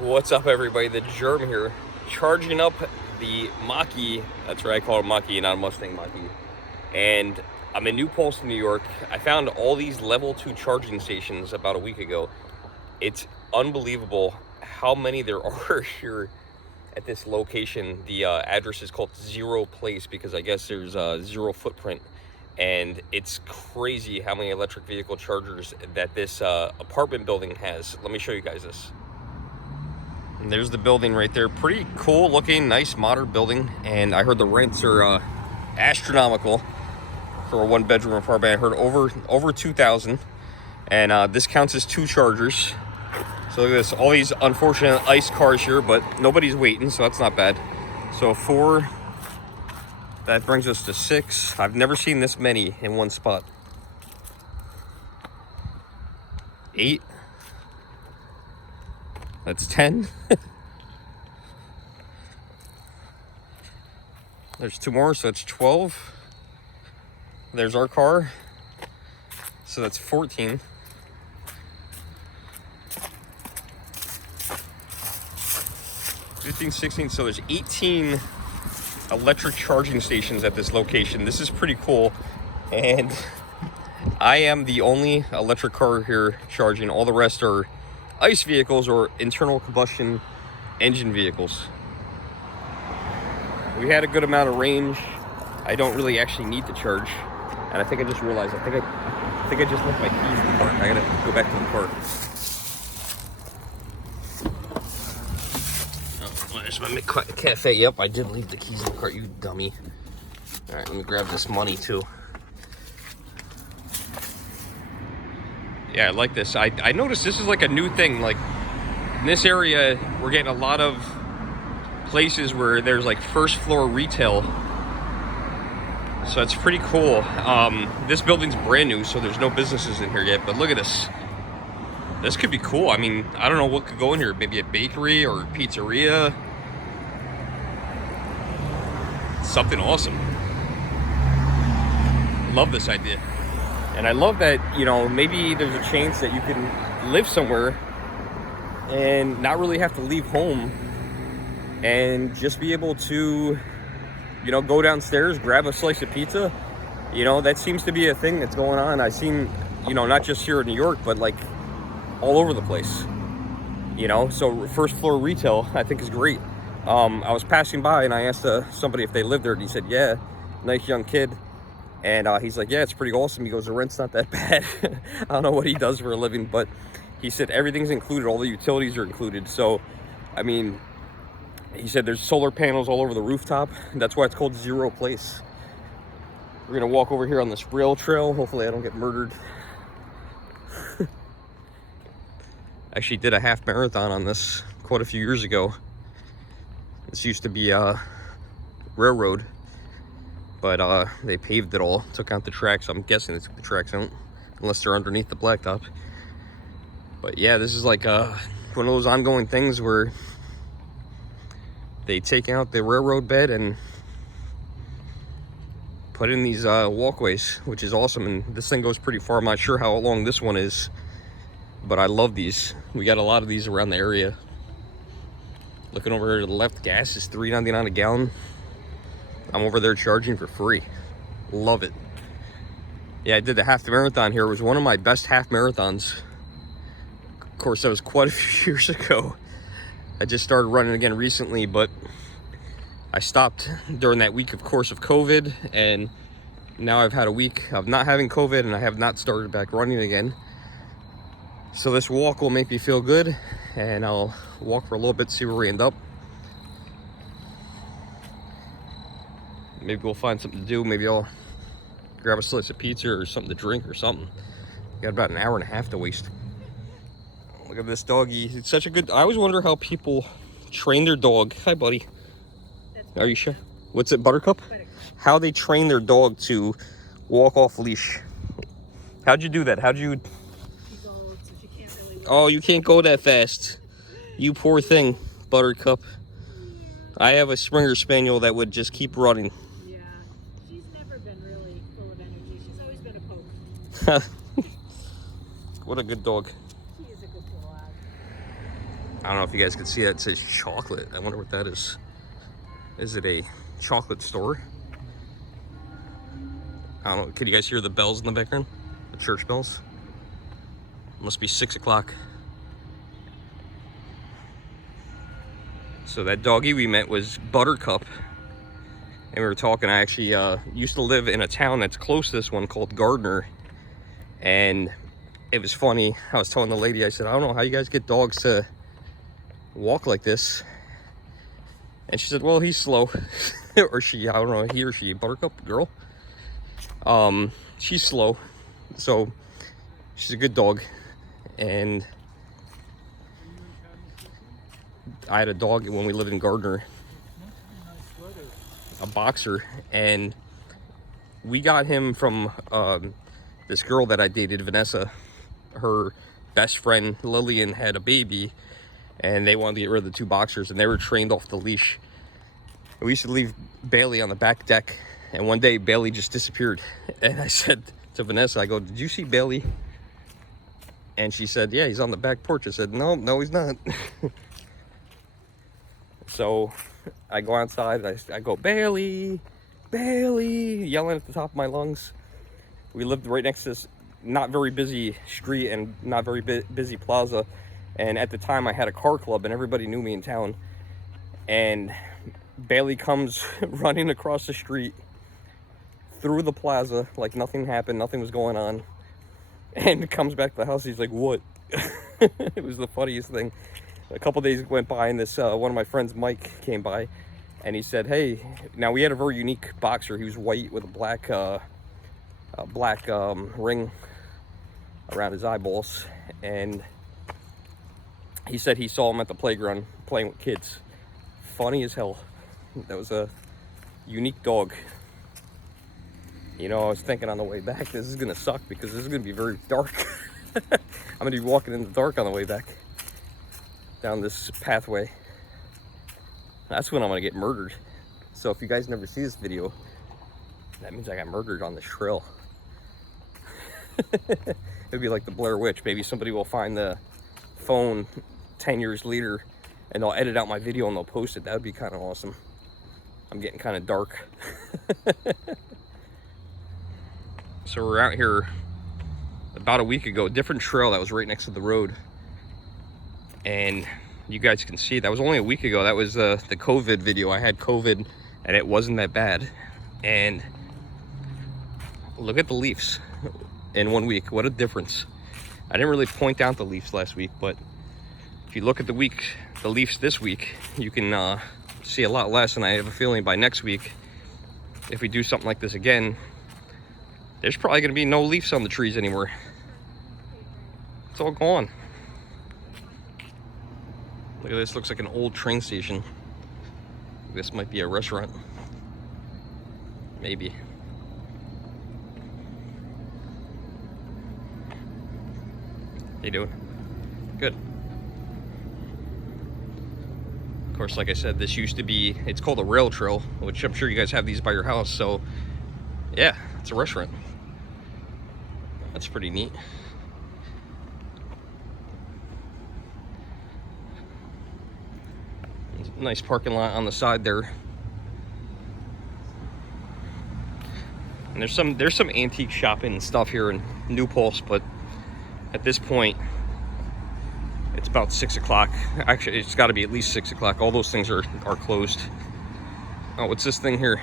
What's up, everybody? The Germ here, charging up the Mach-E. That's right, I call it Mach-E, not a Mustang Mach-E. And I'm in New Paltz, New York. I found all these level 2 charging stations about a week ago. It's unbelievable how many there are here at this location. The address is called Zero Place because I guess there's zero footprint. And it's crazy how many electric vehicle chargers that this apartment building has. Let me show you guys this. And there's the building right there. Pretty cool looking, nice modern building. And I heard the rents are astronomical for a 1-bedroom apartment. I heard over 2,000. And this counts as 2 chargers. So look at this, all these unfortunate ICE cars here, but nobody's waiting, so that's not bad. So 4, that brings us to 6. I've never seen this many in one spot. 8. That's 10. There's 2 more, so that's 12. There's our car, so that's 14. 15, 16, so there's 18 electric charging stations at this location. This is pretty cool, and I am the only electric car here charging. All the rest are ICE vehicles or internal combustion engine vehicles. We had a good amount of range. I don't really actually need to charge, and I think I just realized I think I just left my keys in the car. I gotta go back to the car. Oh, there's my cafe. Yep, I did leave the keys in the car. You dummy. All right, let me grab this money too. Yeah, I like this. I noticed this is like a new thing. Like in this area, we're getting a lot of places where there's like first floor retail. So it's pretty cool. This building's brand new, so there's no businesses in here yet. But look at this. This could be cool. I mean, I don't know what could go in here. Maybe a bakery or a pizzeria. Something awesome. Love this idea. And I love that, you know, maybe there's a chance that you can live somewhere and not really have to leave home and just be able to, you know, go downstairs, grab a slice of pizza. You know, that seems to be a thing that's going on. I've seen, you know, not just here in New York, but like all over the place. You know, so first floor retail, I think is great. I was passing by and I asked somebody if they lived there, and he said, yeah, nice young kid. And he's like, yeah, it's pretty awesome. He goes, the rent's not that bad. I don't know what he does for a living, but he said everything's included. All the utilities are included. So, I mean, he said there's solar panels all over the rooftop. That's why it's called Zero Place. We're going to walk over here on this rail trail. Hopefully I don't get murdered. Actually did a half marathon on this quite a few years ago. This used to be a railroad. But they paved it all, took out the tracks. I'm guessing they took the tracks out, unless they're underneath the blacktop. But yeah, this is like one of those ongoing things where they take out the railroad bed and put in these walkways, which is awesome. And this thing goes pretty far. I'm not sure how long this one is, but I love these. We got a lot of these around the area. Looking over here to the left, gas is $3.99 a gallon. I'm over there charging for free. Love it. Yeah, I did the half marathon here. It was one of my best half marathons. Of course, that was quite a few years ago. I just started running again recently, but I stopped during that week, of course, of COVID. And now I've had a week of not having COVID, and I have not started back running again. So this walk will make me feel good, and I'll walk for a little bit, see where we end up. Maybe we'll find something to do. Maybe I'll grab a slice of pizza or something to drink or something. Got about an hour and a half to waste. Look at this doggy. It's such a good... I always wonder how people train their dog. Hi, buddy. Are you sure? What's it, Buttercup? How they train their dog to walk off leash. How'd you do that? How'd you... Oh, you can't go that fast. You poor thing, Buttercup. I have a Springer Spaniel that would just keep running. Yeah, she's never been really full of energy. She's always been a poke. What a good dog. She is a good dog. I don't know if you guys can see that. It says chocolate. I wonder what that is. Is it a chocolate store? I don't know. Could you guys hear the bells in the background? The church bells? Must be 6 o'clock. So that doggy we met was Buttercup. And we were talking, I actually used to live in a town that's close to this one called Gardner. And it was funny. I was telling the lady, I said, I don't know how you guys get dogs to walk like this. And she said, well, he's slow. Or she, I don't know, he or she, Buttercup, girl. She's slow. So she's a good dog. And I had a dog when we lived in Gardner, a boxer, and we got him from this girl that I dated, Vanessa. Her best friend Lillian had a baby, and they wanted to get rid of the two boxers, and they were trained off the leash. We used to leave Bailey on the back deck, and one day Bailey just disappeared. And I said to Vanessa, I go, did you see Bailey? And she said, yeah, he's on the back porch. I said, no, he's not. So I go outside, I go, Bailey, yelling at the top of my lungs. We lived right next to this not very busy street and not very busy plaza. And at the time I had a car club and everybody knew me in town. And Bailey comes running across the street through the plaza like nothing happened, nothing was going on. And comes back to the house, he's like, what? It was the funniest thing. A couple days went by and this one of my friends, Mike, came by and he said, hey, now we had a very unique boxer. He was white with a black ring around his eyeballs. And he said he saw him at the playground playing with kids. Funny as hell. That was a unique dog. You know, I was thinking on the way back, this is gonna suck because this is gonna be very dark. I'm gonna be walking in the dark on the way back down this pathway. That's when I'm gonna get murdered. So if you guys never see this video, that means I got murdered on the trail. It'd be like the Blair Witch. Maybe somebody will find the phone 10 years later and they'll edit out my video and they'll post it. That would be kind of awesome. I'm getting kind of dark. So we're out here about a week ago, a different trail that was right next to the road. And you guys can see that was only a week ago. That was the COVID video. I had COVID and it wasn't that bad. And look at the leaves in 1 week. What a difference. I didn't really point out the leaves last week, but if you look at the leaves this week, you can see a lot less. And I have a feeling by next week, if we do something like this again, there's probably going to be no leaves on the trees anymore. It's all gone. Look at this, looks like an old train station. This might be a restaurant. Maybe. How you doing? Good. Of course, like I said, this used to be, it's called a rail trail, which I'm sure you guys have these by your house, so yeah, it's a restaurant. That's pretty neat. Nice parking lot on the side there. And there's some antique shopping and stuff here in New Paltz, but at this point it's about 6 o'clock. Actually, it's got to be at least 6 o'clock. All those things are closed. Oh, what's this thing here?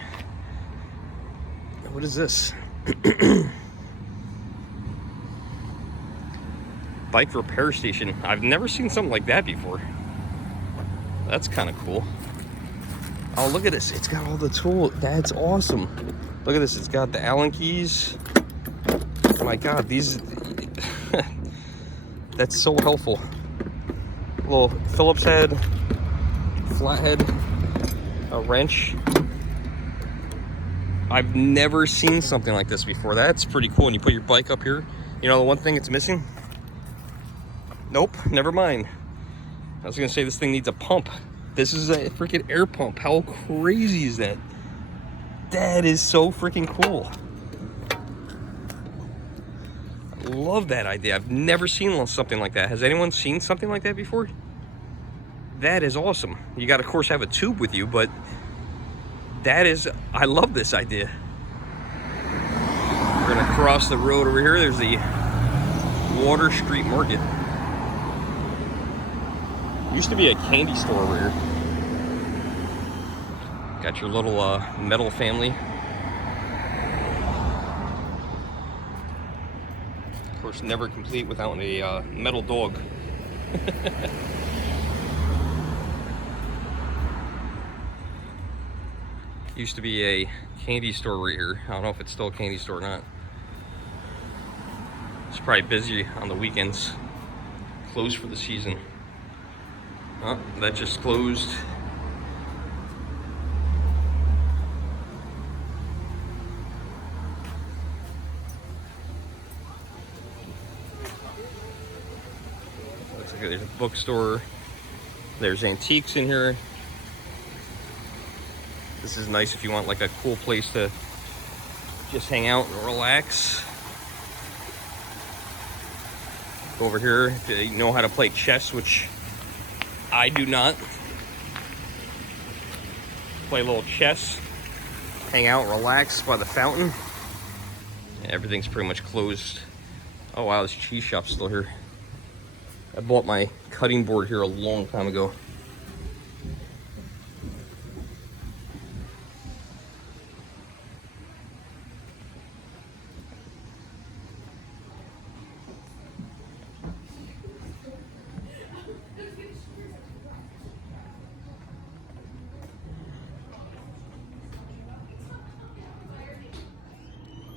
What is this? Bike repair station. I've never seen something like that before. That's kind of cool. Oh, look at this. It's got all the tools. That's awesome. Look at this. It's got the Allen keys. Oh my God, these... That's so helpful. Little Phillips head, flathead, a wrench. I've never seen something like this before. That's pretty cool. And you put your bike up here. You know the one thing it's missing? Nope, never mind. I was gonna say this thing needs a pump. This is a freaking air pump. How crazy is that? That is so freaking cool. I love that idea. I've never seen something like that. Has anyone seen something like that before? That is awesome. You got to, of course, have a tube with you, but that is, I love this idea. We're gonna cross the road over here. There's the Water Street Market. Used to be a candy store over here. Got your little metal family. Of course, never complete without a metal dog. Used to be a candy store right here. I don't know if it's still a candy store or not. It's probably busy on the weekends. Closed for the season. Oh, that just closed. Looks like there's a bookstore. There's antiques in here. This is nice if you want like a cool place to just hang out and relax. Go over here if you know how to play chess, which I do not. Play a little chess, hang out, relax by the fountain. Everything's pretty much closed. Oh wow, this cheese shop's still here. I bought my cutting board here a long time ago.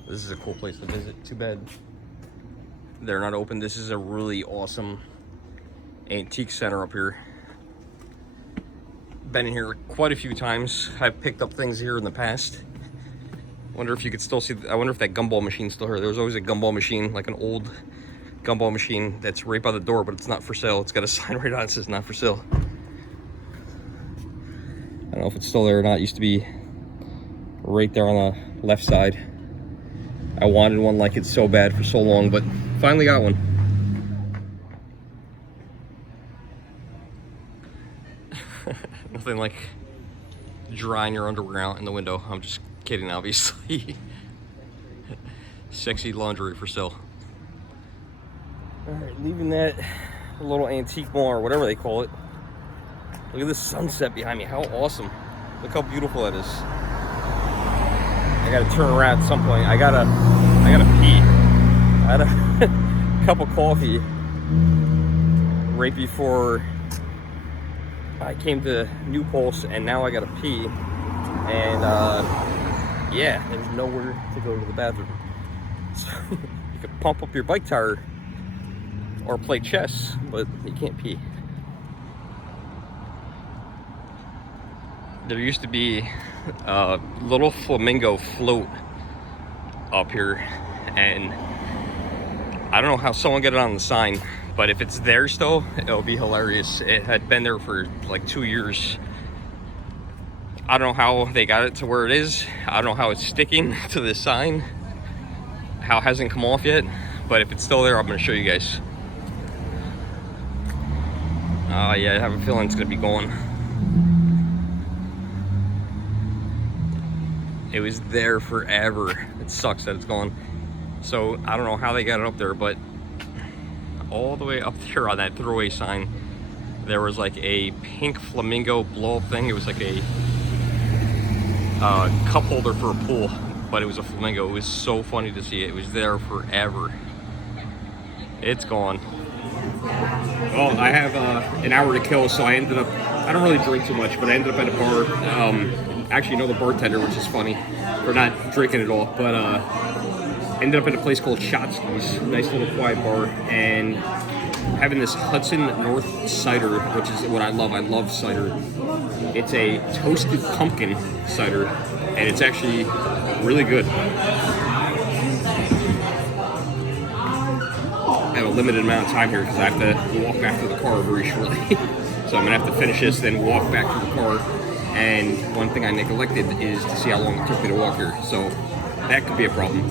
This is a cool place to visit. Too bad they're not open. This is a really awesome antique center up here. Been in here quite a few times. I've picked up things here in the past. Wonder if you could still see, I wonder if that gumball machine's still here. There was always a gumball machine, like an old gumball machine that's right by the door, but it's not for sale. It's got a sign right on it that says not for sale. I don't know if it's still there or not. It used to be right there on the left side. I wanted one like it so bad for so long, but finally got one. Nothing like drying your underwear out in the window. I'm just kidding, obviously. Sexy lingerie for sale. All right, leaving that little antique mall or whatever they call it. Look at this sunset behind me. How awesome. Look how beautiful that is. I gotta turn around at some point. I gotta pee. I had a cup of coffee right before I came to New Pulse, and now I gotta pee. And yeah, there's nowhere to go to the bathroom. So you could pump up your bike tire or play chess, but you can't pee. There used to be a little flamingo float up here, and I don't know how someone got it on the sign, but if it's there still, it'll be hilarious. It had been there for like 2 years. I don't know how they got it to where it is. I don't know how it's sticking to the sign, how it hasn't come off yet, but if it's still there, I'm gonna show you guys. Yeah, I have a feeling it's gonna be gone. It was there forever. It sucks that it's gone. So I don't know how they got it up there, but all the way up there on that throwaway sign, there was like a pink flamingo blow-up thing. It was like a cup holder for a pool, but it was a flamingo. It was so funny to see it. It was there forever. It's gone. Well, I have an hour to kill, so I ended up, I don't really drink too much, but I ended up at a bar. Actually know the bartender, which is funny for not drinking at all, but ended up at a place called Shotsky's, nice little quiet bar, and having this Hudson North cider, which is what I love. I love cider. It's a toasted pumpkin cider, and it's actually really good. I have a limited amount of time here because I have to walk back to the car very shortly. So I'm gonna have to finish this, then walk back to the car. And one thing I neglected is to see how long it took me to walk here. So that could be a problem.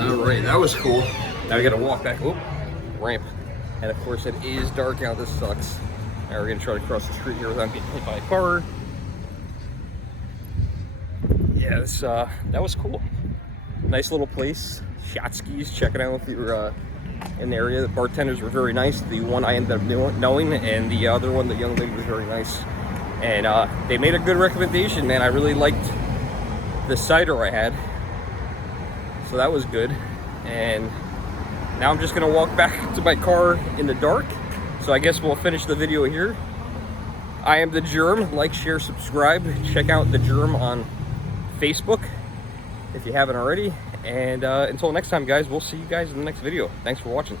All right, that was cool. Now we gotta walk back, ramp. And of course it is dark out, this sucks. All Now we're gonna try to cross the street here without getting hit by a car. Yeah, this, that was cool. Nice little place. Shot skis, check it out if you're in the area. The bartenders were very nice. The one I ended up knowing, and the other one, the young lady, was very nice. And they made a good recommendation, man. I really liked the cider I had, so that was good. And now I'm just gonna walk back to my car in the dark. So I guess we'll finish the video here. I am the Germ. Like, share, subscribe. Check out the Germ on Facebook if you haven't already. And until next time, guys, we'll see you guys in the next video. Thanks for watching.